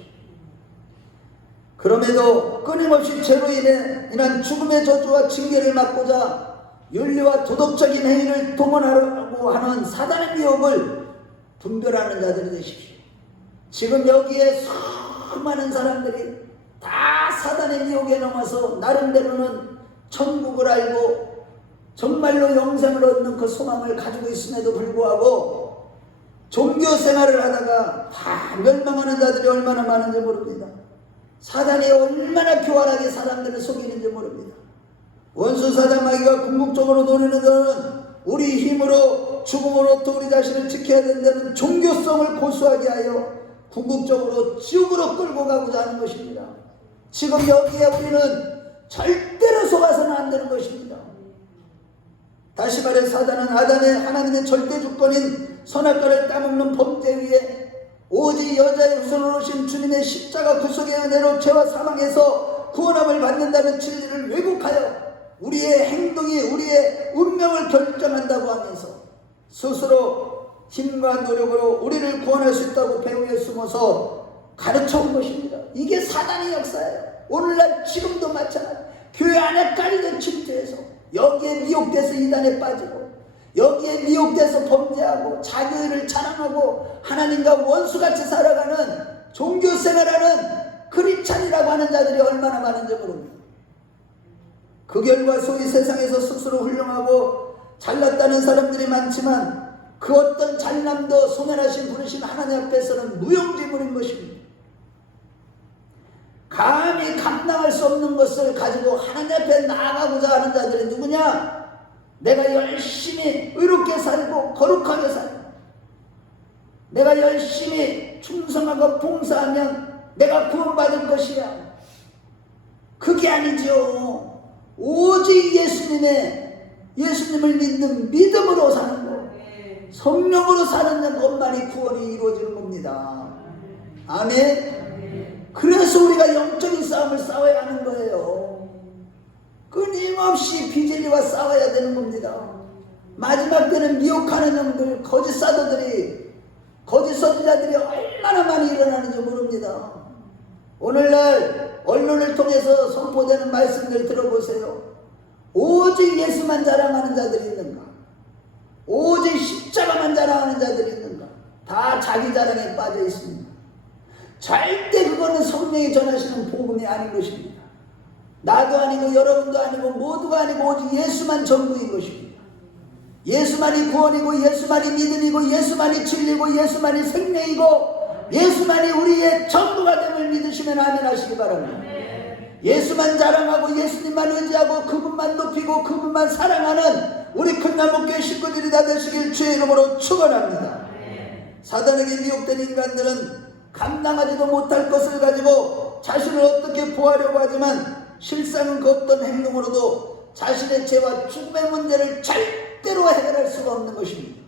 그럼에도 끊임없이 죄로 인한 죽음의 저주와 징계를 막고자 윤리와 도덕적인 행위를 동원하려고 하는 사단의 미혹을 분별하는 자들이 되십시오. 지금 여기에 수많은 사람들이 다 사단의 미혹에 넘어서 나름대로는 천국을 알고 정말로 영생을 얻는 그 소망을 가지고 있음에도 불구하고 종교 생활을 하다가 다 멸망하는 자들이 얼마나 많은지 모릅니다. 사단이 얼마나 교활하게 사람들을 속이는지 모릅니다. 원수 사단 마귀가 궁극적으로 노리는 것은 우리 힘으로 죽음으로부터 우리 자신을 지켜야 된다는 종교성을 고수하게 하여 궁극적으로 지옥으로 끌고 가고자 하는 것입니다. 지금 여기에 우리는 절대로 속아서는 안 되는 것입니다. 다시 말해 사단은 아담의 하나님의 절대 주권인 선악과를 따먹는 범죄 위에 오직 여자의 후손으로 오신 주님의 십자가 구속의 은혜로 죄와 사망에서 구원함을 받는다는 진리를 왜곡하여 우리의 행동이 우리의 운명을 결정한다고 하면서 스스로 힘과 노력으로 우리를 구원할 수 있다고 배후에 숨어서 가르쳐온 것입니다. 이게 사단의 역사예요. 오늘날 지금도 마찬가지. 교회 안에 깔리는 침투에서 여기에 미혹돼서 이단에 빠지고 여기에 미혹돼서 범죄하고 자기를 자랑하고 하나님과 원수같이 살아가는 종교생활하는 크리스찬이라고 하는 자들이 얼마나 많은지 모릅니다. 그 결과 소위 세상에서 스스로 훌륭하고 잘났다는 사람들이 많지만 그 어떤 잘남도 소멸하신 부르신 하나님 앞에서는 무용지물인 것입니다. 감히 감당할 수 없는 것을 가지고 하나님 앞에 나아가고자 하는 자들이 누구냐? 내가 열심히 의롭게 살고 거룩하게 살고 내가 열심히 충성하고 봉사하면 내가 구원받을 것이야. 그게 아니죠. 오직 예수님을 믿는 믿음으로 사는 것, 성령으로 사는 것만이 구원이 이루어지는 겁니다. 아멘. 그래서 우리가 영적인 싸움을 싸워야 하는 거예요. 끊임없이 비진리와 싸워야 되는 겁니다. 마지막 때는 미혹하는 놈들, 거짓 사도들이, 거짓 선지자들이 얼마나 많이 일어나는지 모릅니다. 오늘날 언론을 통해서 선포되는 말씀들 들어보세요. 오직 예수만 자랑하는 자들이 있는가? 오직 십자가만 자랑하는 자들이 있는가? 다 자기 자랑에 빠져 있습니다. 절대 그거는 성령이 전하시는 복음이 아닌 것입니다. 나도 아니고 여러분도 아니고 모두가 아니고 오직 예수만 전부인 것입니다. 예수만이 구원이고 예수만이 믿음이고 예수만이 진리고 예수만이 생명이고 예수만이 우리의 전부가 됨을 믿으시면 아멘 하시기 바랍니다. 예수만 자랑하고 예수님만 의지하고 그분만 높이고 그분만 사랑하는 우리 큰나무교회 식구들이 다 되시길 주의 이름으로 축원합니다. 사단에게 미혹된 인간들은 감당하지도 못할 것을 가지고 자신을 어떻게 보호하려고 하지만 실상은 그 어떤 행동으로도 자신의 죄와 죽음의 문제를 절대로 해결할 수가 없는 것입니다.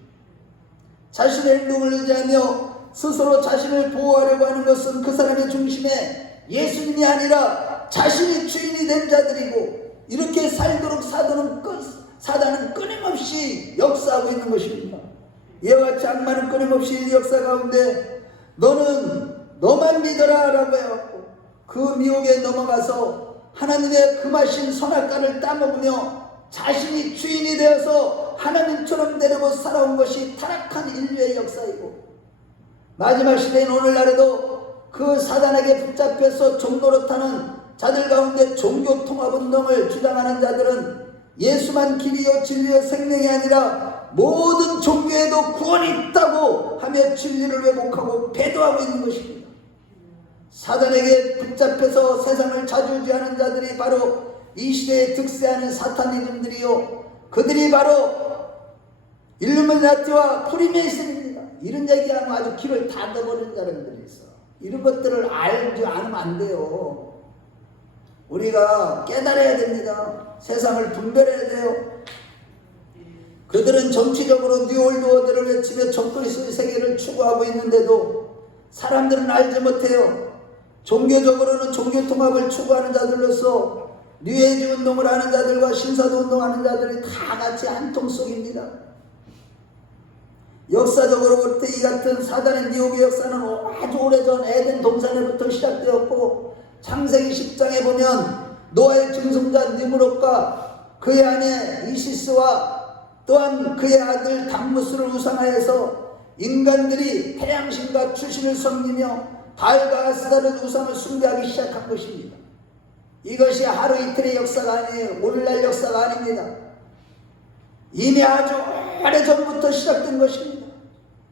자신의 행동을 의지하며 스스로 자신을 보호하려고 하는 것은 그 사람의 중심에 예수님이 아니라 자신이 주인이 된 자들이고 이렇게 살도록 사단은 끊임없이 역사하고 있는 것입니다. 이와 같이 악마는 끊임없이 이 역사 가운데 너는 너만 믿어라 라고 해갖고 그 미혹에 넘어가서 하나님의 금하신 선악과를 따먹으며 자신이 주인이 되어서 하나님처럼 되려고 살아온 것이 타락한 인류의 역사이고 마지막 시대인 오늘날에도 그 사단에게 붙잡혀서 종노릇하는 자들 가운데 종교통합운동을 주장하는 자들은 예수만 길이요 진리요 생명이 아니라 모든 종교에도 구원이 있다고 하며 진리를 왜곡하고 배도하고 있는 것입니다. 사단에게 붙잡혀서 세상을 좌지우지하는 자들이 바로 이 시대에 득세하는 사타니즘들이요 그들이 바로 일루미나티와 프리메이슨입니다. 이런 얘기하면 아주 귀를 닫아버리는 사람들이 있어. 이런 것들을 알지 않으면 안 돼요. 우리가 깨달아야 됩니다. 세상을 분별해야 돼요. 그들은 정치적으로 뉴월드 오더를 외치며 적그리스도의 세계를 추구하고 있는데도 사람들은 알지 못해요. 종교적으로는 종교통합을 추구하는 자들로서 뉴에이지 운동을 하는 자들과 신사도 운동하는 자들이 다 같이 한 통 속입니다. 역사적으로 볼 때 이 같은 사단의 미혹의 역사는 아주 오래전 에덴 동산에부터 시작되었고 창세기 10장에 보면 노아의 증손자 니므롯과 그의 아내 이시스와 또한 그의 아들 담무스를 우상하여서 인간들이 태양신과 추신을 섬기며 바알과 아스다를 우상을 숭배하기 시작한 것입니다. 이것이 하루 이틀의 역사가 아니에요. 오늘날 역사가 아닙니다. 이미 아주 오래전부터 시작된 것입니다.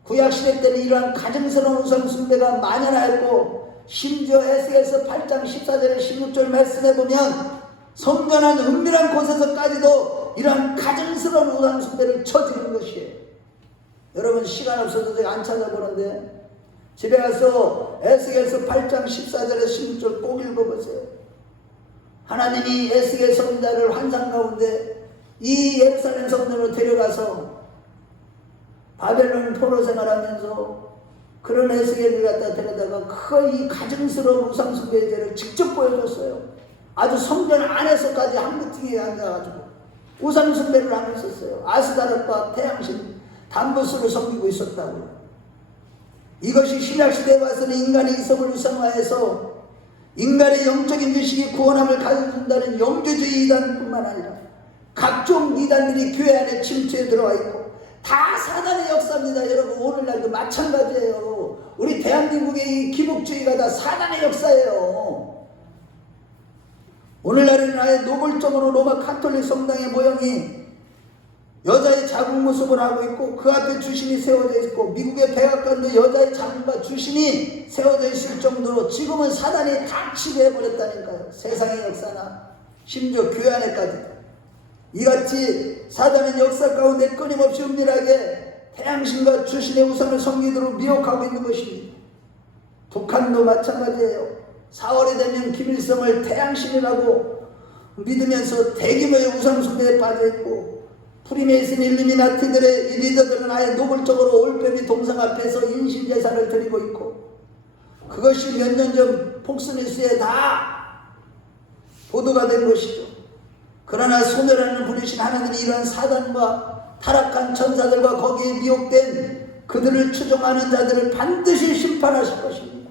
구약시대 때는 이러한 가증스러운 우상숭배가 만연하였고 심지어 에스겔서 8장 14절에 16절 말씀해 보면 성전한 은밀한 곳에서까지도 이러한 가증스러운 우상숭배를 저지른 것이에요. 여러분 시간 없어도 제가 안 찾아보는데 집에 가서 에스겔서 8장 14절에 16절 꼭 읽어보세요. 하나님이 에스겔 선지자를 환상 가운데 이 예루살렘 성전으로 데려가서 바벨론 포로 생활하면서 그런 에스겔을 갖다 데려다가 그 가증스러운 우상숭배의 죄를 직접 보여줬어요. 아주 성전 안에서까지 한구팅에 앉아가지고 우상숭배를 하고 있었어요. 아스다롯과 태양신 담보스를 섬기고 있었다고요. 이것이 신약시대에 와서는 인간의 이성을 우상화해서 인간의 영적인 지식이 구원함을 가져준다는 영교주의 이단뿐만 아니라 각종 이단들이 교회 안에 침투해 들어와 있고 다 사단의 역사입니다. 여러분 오늘날도 마찬가지예요. 우리 대한민국의 이 기복주의가 다 사단의 역사예요. 오늘날에는 아예 노골적으로 로마 카톨릭 성당의 모형이 여자의 자궁 모습을 하고 있고 그 앞에 주신이 세워져 있고 미국의 백악관도 여자의 자궁과 주신이 세워져 있을 정도로 지금은 사단이 다 지배해버렸다니까요. 세상의 역사나 심지어 교회 안에까지 이같이 사단은 역사 가운데 끊임없이 은밀하게 태양신과 주신의 우상을 섬기도록 미혹하고 있는 것입니다. 북한도 마찬가지예요. 4월이 되면 김일성을 태양신이라고 믿으면서 대규모의 우상숭배에 빠져있고 프리메이슨 일루미나티들의 리더들은 아예 노골적으로 올빼미 동상 앞에서 인신제사를 드리고 있고 그것이 몇 년 전 폭스뉴스에 다 보도가 된 것이죠. 그러나 소멸하는 분이신 하나님이 이러한 사단과 타락한 천사들과 거기에 미혹된 그들을 추종하는 자들을 반드시 심판하실 것입니다.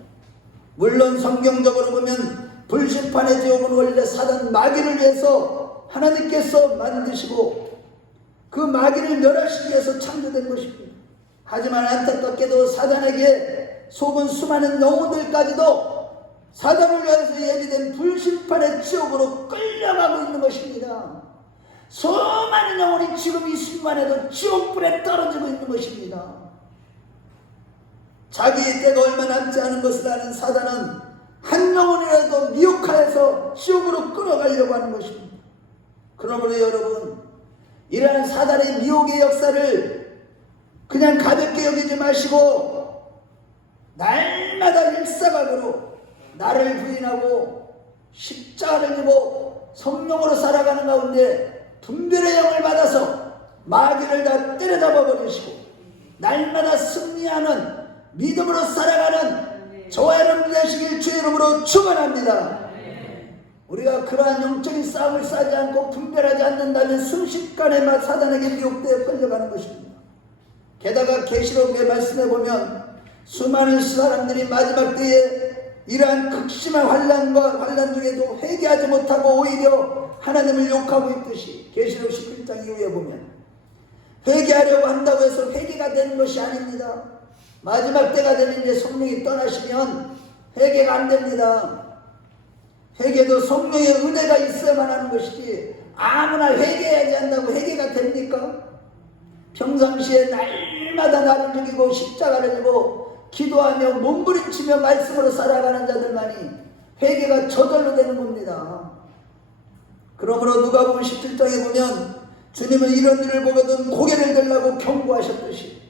물론 성경적으로 보면 불심판의 지옥은 원래 사단 마귀를 위해서 하나님께서 만드시고 그 마귀를 멸하시기 위해서 창조된 것입니다. 하지만 안타깝게도 사단에게 속은 수많은 영혼들까지도 사단을 위해서 예비된 불심판의 지옥으로 끌려가고 있는 것입니다. 수많은 영혼이 지금 이 순간에도 지옥불에 떨어지고 있는 것입니다. 자기의 때가 얼마 남지 않은 것을 아는 사단은 한 영혼이라도 미혹하여서 지옥으로 끌어가려고 하는 것입니다. 그러므로 여러분 이러한 사단의 미혹의 역사를 그냥 가볍게 여기지 마시고 날마다 일사각으로 나를 부인하고 십자가를 지고 성령으로 살아가는 가운데 분별의 영을 받아서 마귀를 다 때려잡아 버리시고 날마다 승리하는 믿음으로 살아가는 저와 여러분 되시길 주의 이름으로 축원합니다. 우리가 그러한 영적인 싸움을 싸지 않고 분별하지 않는다면 순식간에 사단에게 미혹되어 끌려가는 것입니다. 게다가 계시록의 말씀에 보면 수많은 사람들이 마지막 때에 이러한 극심한 환난 중에도 회개하지 못하고 오히려 하나님을 욕하고 있듯이 계시록 11장 이후에 보면 회개하려고 한다고 해서 회개가 되는 것이 아닙니다. 마지막 때가 되면 이제 성령이 떠나시면 회개가 안 됩니다. 회개도 성령의 은혜가 있어야만 하는 것이지 아무나 회개하지 않는다고 회개가 됩니까? 평상시에 날마다 나를 죽이고 십자가를 지고 기도하며 몸부림치며 말씀으로 살아가는 자들만이 회개가 저절로 되는 겁니다. 그러므로 누가복음 17장에 보면 주님은 이런 일을 보거든 고개를 들라고 경고하셨듯이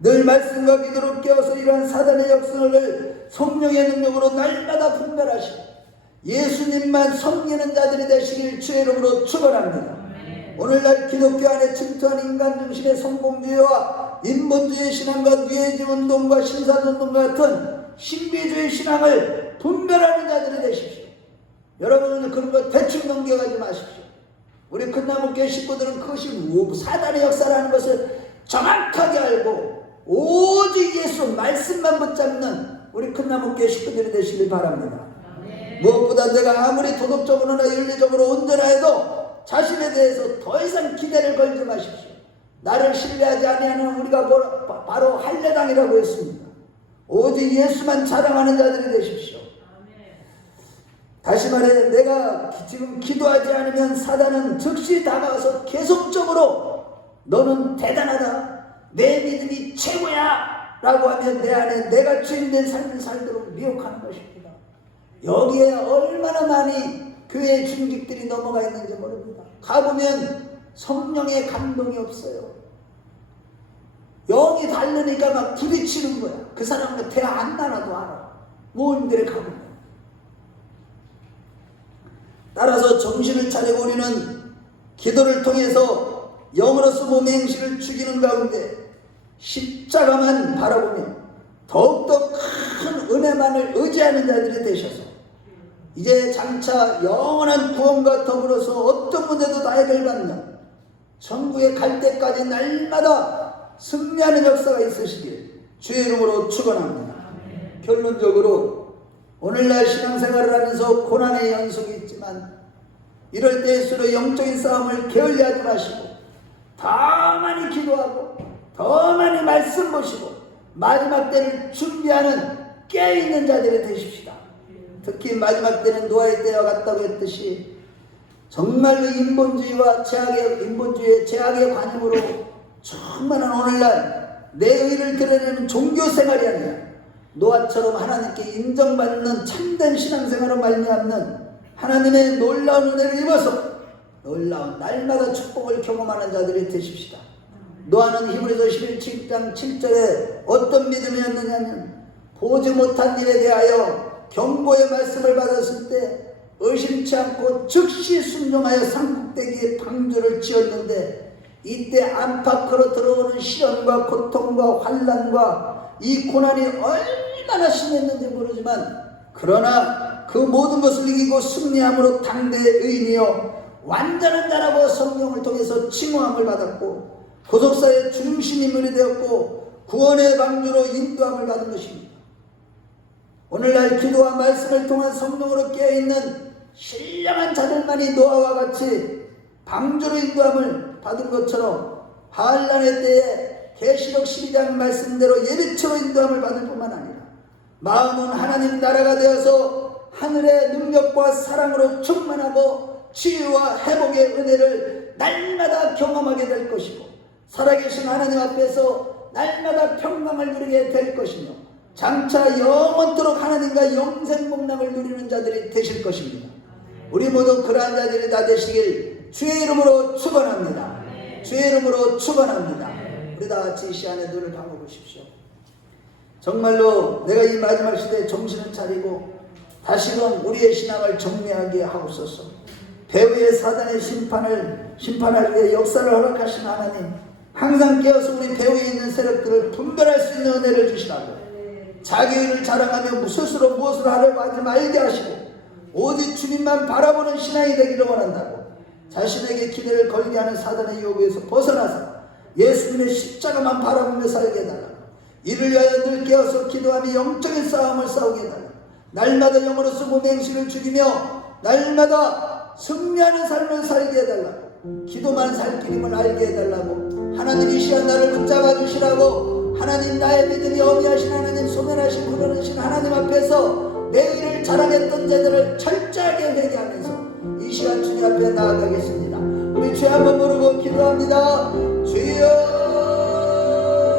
늘 말씀과 믿음으로 깨어서 이러한 사단의 역성을 성령의 능력으로 날마다 분별하시고 예수님만 섬기는 자들이 되시길 주의 이름으로 축원합니다. 오늘날 기독교 안에 침투한 인간 중심의 성공주의와 인본주의 신앙과 뉘에즘 운동과 신사운동과 같은 신비주의 신앙을 분별하는 자들이 되십시오. 여러분은 그런 거 대충 넘겨가지 마십시오. 우리 큰나무교회 식구들은 그것이 사단의 역사라는 것을 정확하게 알고 오직 예수 말씀만 붙잡는 우리 큰나무교회 식구들이 되시길 바랍니다. 무엇보다 내가 아무리 도덕적으로나 윤리적으로 온전하여도 자신에 대해서 더 이상 기대를 걸지 마십시오. 나를 신뢰하지 아니하는 우리가 바로 할례당이라고 했습니다. 오직 예수만 자랑하는 자들이 되십시오. 다시 말해 내가 지금 기도하지 않으면 사단은 즉시 다가와서 계속적으로 너는 대단하다, 내 믿음이 최고야 라고 하면 내 안에 내가 주인된 삶을 살도록 미혹하는 것입니다. 여기에 얼마나 많이 교회의 중직들이 넘어가 있는지 모릅니다. 가보면 성령의 감동이 없어요. 영이 다 않으니까 막 부딪히는 거야. 그 사람과 대화 안 나눠도 알아. 먼 데를 가고. 따라서 정신을 차리고 우리는 기도를 통해서 영으로서 몸의 행실을 죽이는 가운데 십자가만 바라보며 더욱더 큰 은혜만을 의지하는 자들이 되셔서 이제 장차 영원한 구원과 더불어서 어떤 문제도 다 해결받는 천국에 갈 때까지 날마다 승리하는 역사가 있으시길 주의 이름으로 축원합니다. 결론적으로 오늘날 신앙생활을 하면서 고난의 연속이 있지만 이럴 때일수록 영적인 싸움을 게을리하지 마시고 더 많이 기도하고 더 많이 말씀 보시고 마지막 때를 준비하는 깨어있는 자들이 되십시다. 특히 마지막 때는 노아의 때와 같다고 했듯이 정말로 인본주의의 제약의 관임으로 충만한 오늘날 내 의를 드러내는 종교생활이 아니라 노아처럼 하나님께 인정받는 참된 신앙생활로 말미암는 하나님의 놀라운 은혜를 입어서 놀라운 날마다 축복을 경험하는 자들이 되십시다. 노아는 히브리서 11장 7절에 어떤 믿음이었느냐면 보지 못한 일에 대하여 경고의 말씀을 받았을 때 의심치 않고 즉시 순종하여 산꼭대기에 방주를 지었는데 이때 안팎으로 들어오는 시련과 고통과 환난과 이 고난이 얼마나 심했는지 모르지만 그러나 그 모든 것을 이기고 승리함으로 당대의 의인이요 완전한 자라고 성령을 통해서 칭호함을 받았고 구속사의 중심 인물이 되었고 구원의 방주로 인도함을 받은 것입니다. 오늘날 기도와 말씀을 통한 성령으로 깨어있는 신령한 자들만이 노아와 같이 방주로 인도함을 받은 것처럼 환난의 때에 계시록 12장 말씀대로 예비처로 인도함을 받을 뿐만 아니라 마음은 하나님 나라가 되어서 하늘의 능력과 사랑으로 충만하고 치유와 회복의 은혜를 날마다 경험하게 될 것이고 살아계신 하나님 앞에서 날마다 평강을 누리게 될 것이며 장차 영원토록 하나님과 영생 복락을 누리는 자들이 되실 것입니다. 우리 모두 그러한 자들이 다 되시길 주의 이름으로 축원합니다. 주의 이름으로 축원합니다. 우리 다 같이 이 시간에 눈을 감아보십시오. 정말로 내가 이 마지막 시대에 정신을 차리고 다시금 우리의 신앙을 정리하게 하옵소서. 배후의 사단의 심판할 위해 역사를 허락하신 하나님, 항상 깨어서 우리 배후에 있는 세력들을 분별할 수 있는 은혜를 주시라고, 자기 일을 자랑하며 스스로 무엇을 하려고 하지 말게 하시고 오직 주님만 바라보는 신앙이 되기를 원한다고, 자신에게 기대를 걸게 하는 사단의 유혹에서 벗어나서 예수님의 십자가만 바라보며 살게 해달라고, 이를 위하여 늘 깨어서 기도하며 영적인 싸움을 싸우게 해달라고, 날마다 영으로서 몸의 행실을 죽이며 날마다 승리하는 삶을 살게 해달라고, 기도만 살 길임을 알게 해달라고, 하나님 이 시간 나를 붙잡아 주시라고, 하나님 나의 믿음이 어미하신 하나님, 소멸하신 구원하신 하나님 앞에서 내 의를 자랑했던 자들을 철저하게 회개하면서 이 시간 주님 앞에 나아가겠습니다. 우리 죄 한번 부르고 기도합니다. 주여